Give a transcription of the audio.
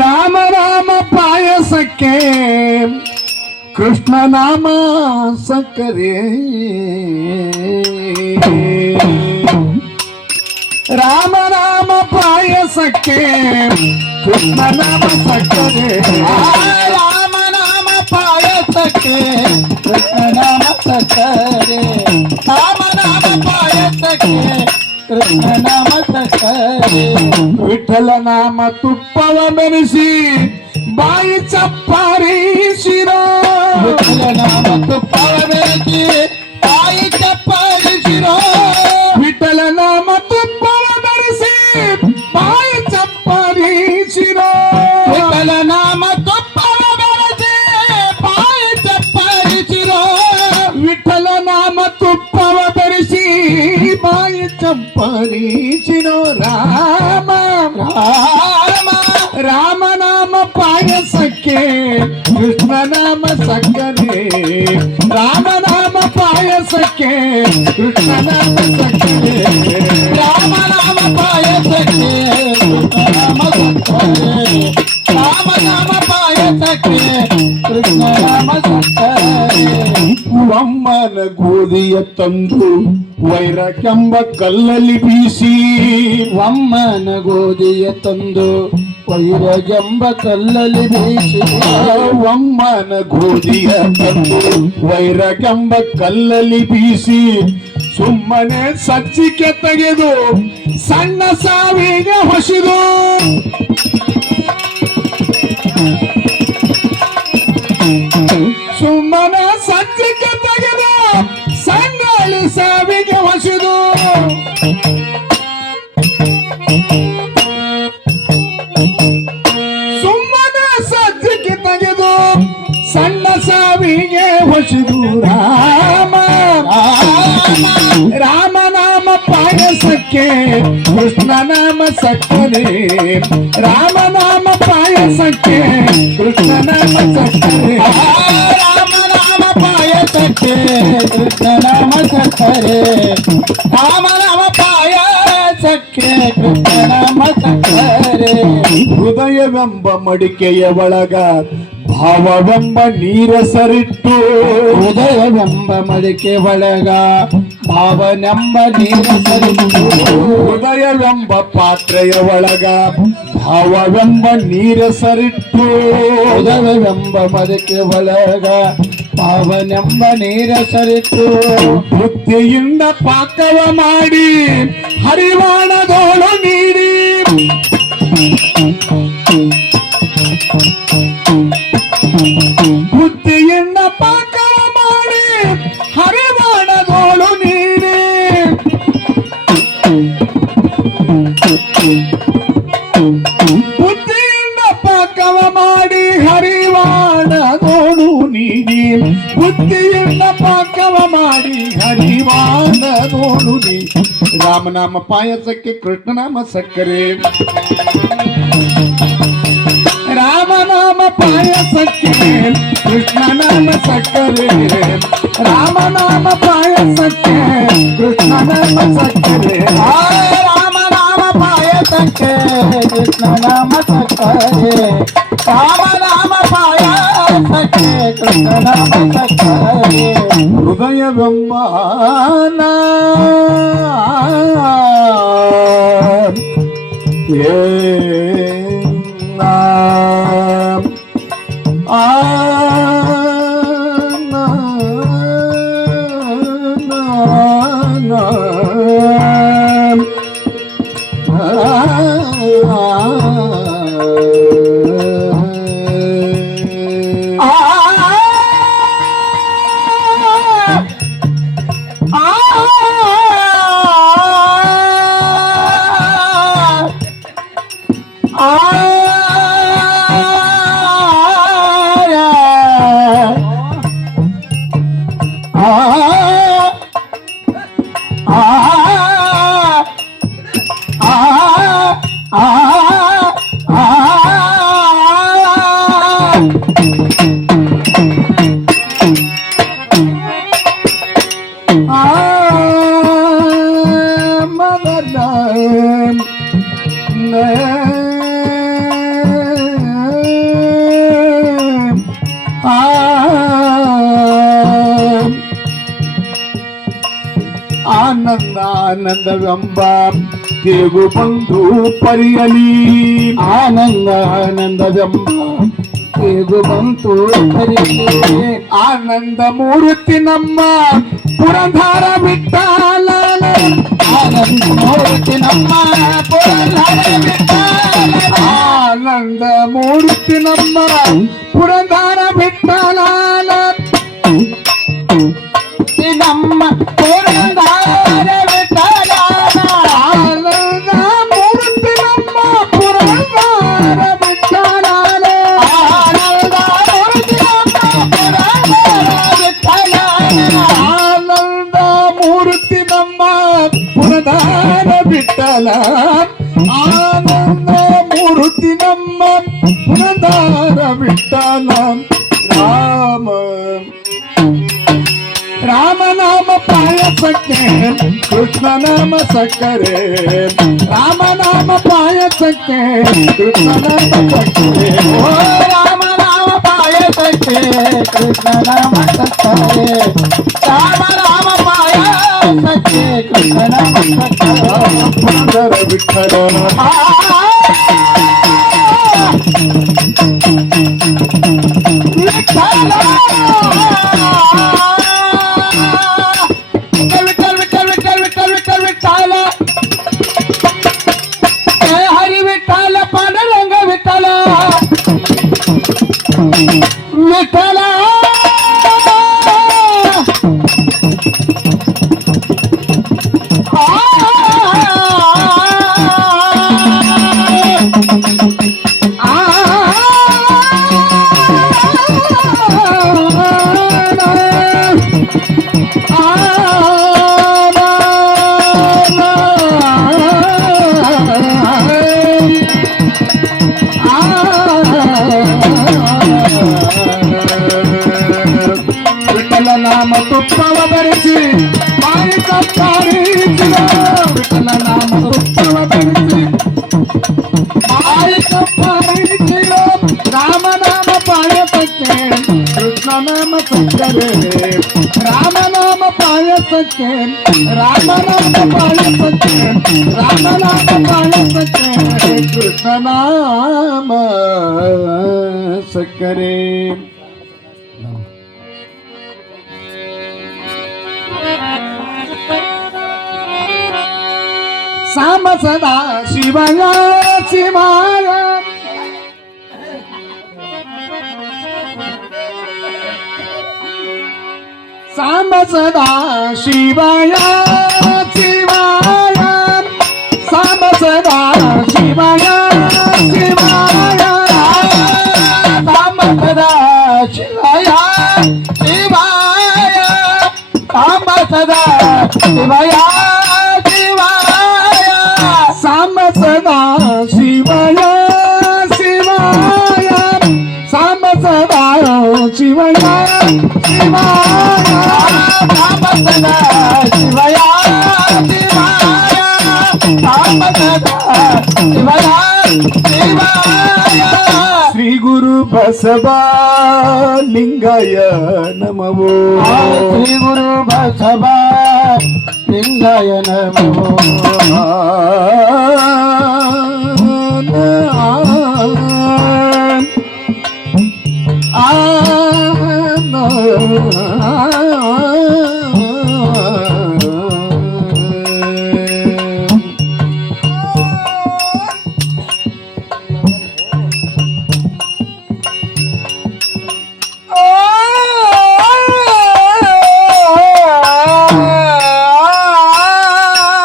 ರಾಮ ರಾಮ ಪಾಯಸಕ್ಕೆ ಕೃಷ್ಣ ನಾಮ ಸಕ್ಕರೆ. ರಾಮ ರಾಮ ಪಾಯಸಕ್ಕೆ ಕೃಷ್ಣ ನಾಮ ಸಕ್ಕರೆ. ರಾಮ ನಾಮ ಪಾಯಸಕ್ಕೆ ಕೃಷ್ಣ ನಾಮ ಸಕ್ಕರೆ. ರಾಮ ನಾಮ ಪಾಯಸಕ್ಕೆ ಕೃಷ್ಣ ನಾಮ ಸಕ್ಕರೆ. ವಿಠಲ ನಾಮ ತುಪ್ಪವ ಬೆರೆಸಿ ಬಾಯಿ ಚಪ್ಪಾರಿಸಿರೋ. ವಿಠಲ ನಾಮ ತುಪ್ಪವ ಬೆರೆಸಿ ಬಾಯಿ ಚಪ್ಪಾರಿಸಿರೋ. ವಿಠಲ ನಾಮ ತುಪ್ಪವ ಬೆರೆಸಿ ಬಾಯಿ ಚಪ್ಪಾರಿಸಿರೋ. ವಿಠಲ ನಾಮ ತುಪ್ಪವ ಬೆರೆಸಿ ಬಾಯಿ ಚಪ್ಪಾರಿಸಿರೋ. ವಿಠಲ ನಾಮ ತುಪ್ಪವ ಬೆರೆಸಿ ಬಾಯಿ ಚಪ್ಪಾರಿಸಿರೋ. ರಾಮ ರಾಮ ರಾಮ ನಾಮ ಪಾಯಸಕ್ಕೆ ಕೃಷ್ಣ ನಾಮ ಸಕ್ಕರೆ. ರಾಮ ನಾಮ ಪಾಯಸಕ್ಕೆ ಕೃಷ್ಣ ನಾಮ ಸಕ್ಕರೆ. ರಾಮ ನಾಮ ಪಾಯಸಕ್ಕೆ ಕೃಷ್ಣ ನಾಮ ಸಕ್ಕರೆ. ರಾಮ ನಾಮ ಪಾಯಸಕ್ಕೆ ಕೃಷ್ಣ ನಾಮ ಸಕ್ಕರೆ. ಅಮ್ಮನ ಗೋಧಿಯ ತಂದು ವೈರಕ್ಕೆಂಬ ಕಲ್ಲಲ್ಲಿ ಬೀಸಿ. ಅಮ್ಮನ ಗೋಧಿಯ ತಂದು ವೈರಗೆಂಬ ಕಲ್ಲಲ್ಲಿ ಬೀಸಿ. ಅಮ್ಮನ ಗೋಧಿಯ ತಂದು ವೈರಕ್ಕೆಂಬ ಕಲ್ಲಲ್ಲಿ ಬೀಸಿ. ಸುಮ್ಮನೆ ಸಜ್ಜಿಕೆ ತೆಗೆದು ಸಣ್ಣ ಸಾವಿಗೆ ಹೊಸಿದು. ಸುಮ್ಮನೆ ಸಜ್ಜಿಕೆ ತೆಗೆದು ಸಂಗಾಳಿ ಸಾವಿಗೆ ಹೊಸಿದು. ಸುಮ್ಮನೆ ಸಜ್ಜಿಕೆ ತೆಗೆದು ಸಣ್ಣ ಸಾವಿಗೆ ಹೊಸಿದು. ರಾಮ ರಾಮ ನಾಮ ಪಾಯಸಕ್ಕೆ ಕೃಷ್ಣ ನಾಮ ಸಕ್ಕರೆ. ರಾಮ ನಾಮ ಪಾಯಸಕ್ಕೆ ಕೃಷ್ಣ ನಾಮ ಸಕ್ಕರೆ. ರಾಮ ನಾಮ ಪಾಯಸಕ್ಕೆ ಕೃಷ್ಣ ನಾಮ ಸಕ್ಕರೆ. ರಾಮ ನಾಮ ಪಾಯಸಕ್ಕೆ ಕೃಷ್ಣ ನಾಮ ಸಕ್ಕರೆ. ಹೃದಯವೆಂಬ ಮಡಿಕೆಯ ಒಳಗ ಭಾವವೆಂಬ ನೀರ ಸರಿಟ್ಟು. ಹೃದಯವೆಂಬ ಮಡಿಕೆ ಒಳಗ ಭಾವನೆಂಬ ನೀರ ಸರಿಟ್ಟು. ಹೃದಯವೆಂಬ ಪಾತ್ರೆಯ ಒಳಗ ಭಾವವೆಂಬ ನೀರ ಸರಿಟ್ಟು. ಹೃದಯವೆಂಬ ಮಡಿಕೆ ಒಳಗ ಭಾವನೆಂಬ ನೀರ ಸರಿಟ್ಟು. ಬುದ್ಧಿಯಿಂದ ಪಾಕವ ಮಾಡಿ ಹರಿವಾಣದೋಳು ನೀಡಿ. ಬುದ್ಧಿಯಿಂದ ಪಾಕವ ಮಾಡಿ ಹರಿವಾಣದೋಳು ನೀಡಿ. ಬುದ್ಧಿಯಿಂದ ಪಾಕವ ಮಾಡಿ ಹರಿವಾಣದೋಳು ನೀಡಿ. ಬುದ್ಧಿಯಿಂದ ಪಾಕವ ಮಾಡಿ ಹರಿವಾಣದೋಳು ನೀಡಿ. ರಾಮನಾಮ ಪಾಯಸಕ್ಕೆ ಕೃಷ್ಣನಾಮ ಸಕ್ಕರೆ. ರಾಮನಾಮ ಪಾಯಸಕ್ಕೆ ಕೃಷ್ಣನಾಮ ಸಕ್ಕರೆ. ರಾಮನಾಮ ಪಾಯಸಕ್ಕೆ ಕೃಷ್ಣನಾಮ ಸಕ್ಕರೆ. ರಾಮ ನಾಮ ಪಾಯಸಕ್ಕೆ ಕೃಷ್ಣ ನಾಮ ಸಕ್ಕರೆ. ರಾಮ ನಾಮ ಪಾಯಸಕ್ಕೆ ಕೃಷ್ಣ ನಾಮ ಸಕ್ಕರೆ. ಹೃದಯವೆಂಬ ಆನಂದವೆಂಬ ತಿರುಗು ಬಂದು ಪರಿಯಲಿ ಆನಂದವೆಂಬ ತಿರುಗು ಬಂತು ಪರಿಯಲಿ ಆನಂದ ಮೂರ್ತಿ ನಮ್ಮ ಪುರಂದರ ವಿಠ್ಠಲ ಆನಂದ ಮೂರ್ತಿ ನಮ್ಮ ಪುರಂದರ ವಿಠ್ಠಲ ಆನಂದ ಮೂರ್ತಿ ನಮ್ಮ ಪುರಂದರ ವಿಠ್ಠಲ ನಮ್ಮ ಪುರಂದರ ವಿಠ್ಠಲ ಆನಂದ ಮೂರ್ತಿ ನಮ್ಮ ಪುರಂದರ ವಿಠ್ಠಲ ಆನಂದ ಮೂರ್ತಿ ನಮ್ಮ ಪುರಂದರ ವಿಠ್ಠಲ ಆನಂದ ಮೂರ್ತಿ ನಮ್ಮ ಪುರಂದರ ವಿಠ್ಠಲ ಆನಂದ ಮೂರ್ತಿ ನಮ್ಮ ಪುರಂದರ ವಿಠ್ಠಲ ರಾಮನಾಮ ಪಾಯಸಕ್ಕೆ ಕೃಷ್ಣನಾಮ ಸಕ್ಕರೆ ರಾಮನಾಮ ಪಾಯಸಕ್ಕೆ ಕೃಷ್ಣನಾಮ ಸಕ್ಕರೆ ಓ ರಾಮನಾಮ ಪಾಯಸಕ್ಕೆ ಕೃಷ್ಣನಾಮ ಸಕ್ಕರೆ ರಾಮನಾಮ ಪಾಯಸಕ್ಕೆ ಕೃಷ್ಣನಾಮ ಸಕ್ಕರೆ ಪುರಂದರ ವಿಠ್ಠಲ ವಿಠಲ ನಾಮ ತುಪ್ಪವ ಧರಿಸಿ ಮಾಯಿಕ ಪಾರಿಸಿದ ವಿಠಲ ನಾಮ ತುಪ್ಪವ ಧರಿಸಿ ಮಾಯಿಕ ಪಾರಿಸಿದ ರಾಮನಾಮ ಪಾಯಸಕ್ಕೆ ಕೃಷ್ಣನಾಮ ಸಕ್ಕರೆ ರಾಮನಾಮ ಪಾಯಸಕ್ಕೆ ರಾಮನಾಮ ಪಾಯಸಕ್ಕೆ ರಾಮನಾಮ ಪಾಯಸಕ್ಕೆ ಕೃಷ್ಣನಾಮ ಸಕ್ಕರೆ ಸಾಮ ಸದಾ ಶಿವಯ ಶಿವಾಯ ಸಾಮ ಸದಾ ಶಿವಯ ಶಿವಾಯ ಸಾಮ ಸದಾ ಶಿವಯ ಶಿವಾಯ ಸಾಮ ಸದಾ ಶಿವಯ ಶಿವಾಯ ಸಾಮ ಸದಾ ಶಿವಯ ಸಾಮ ಸದಾ ಶಿವಯ ಶಿವಾಯ ಸಾಮ ಸದಾ ಶಿವಯ ಶಿವಾಯ ಸಾಮ ಸದಾ ಶಿವಯ ಶಿವಾಯ ಸಾಮ ಸದಾ ಶಿವಯ ಶಿವಾಯ ಶ್ರೀ ಗುರು ಬಸವ ಲಿಂಗಾಯ ನಮವೋ ಶ್ರೀ ಗುರು ಬಸವ ಲಿಂಗಾಯ ನಮೋ ಆ